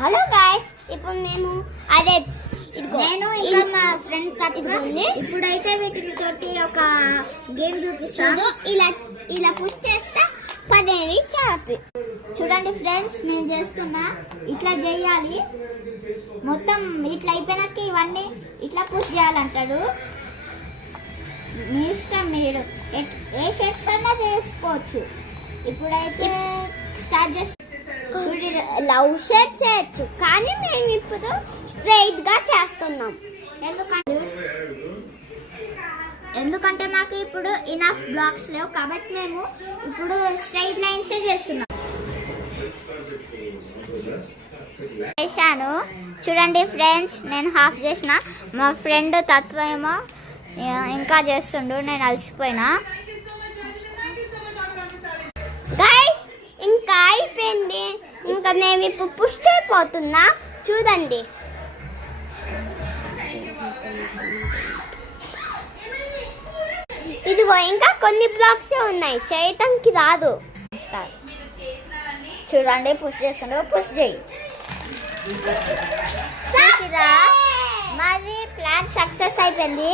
Hello guys, ఇప్పుడు మేము అదే నేను ఇంకా మా ఫ్రెండ్ కట్టుకుంది. ఇప్పుడైతే వీటితోటి ఒక గేమ్ చూపిస్తాను. ఇలా ఇలా పుష్ చేస్తే 10 చాపి. చూడండి ఫ్రెండ్స్, నేను చేస్తున్నా. ఇట్లా చేయాలి, మొత్తం ఇట్లా అయిపోయినాక ఇవన్నీ ఇట్లా పుష్ చేయాలంటాడు. మీ ఇష్టం, మీరు ఏ షేప్స్ అన్నా చేసుకోవచ్చు. ఇప్పుడైతే స్టార్ట్ చేస్తాం. లవ్ షేప్ చేయొచ్చు, కానీ మేము ఇప్పుడు స్ట్రైట్ గా చేస్తున్నాం. ఎందుకంటే మాకు ఇప్పుడు ఇనఫ్ బ్లాక్స్ లేవు, కాబట్టి మేము ఇప్పుడు స్ట్రైట్ లైన్స్ చేస్తున్నాం. చేశాను చూడండి ఫ్రెండ్స్, నేను హాఫ్ చేసిన. మా ఫ్రెండ్ తత్వ ఏమో ఇంకా చేస్తుండు, నేను అలసిపోయినా. గైస్, ఇంకా అయిపోయింది. ఇంకా మేము ఇప్పుడు పుష్ అయిపోతున్నా, చూడండి. ఇదిగో ఇంకా కొన్ని బ్లాక్స్ ఉన్నాయి, చేయటానికి రాదు. చూడండి, పుష్ చేస్తుండో, పుష్ చేయి. మాది ప్లాన్ సక్సెస్ అయిపోయింది.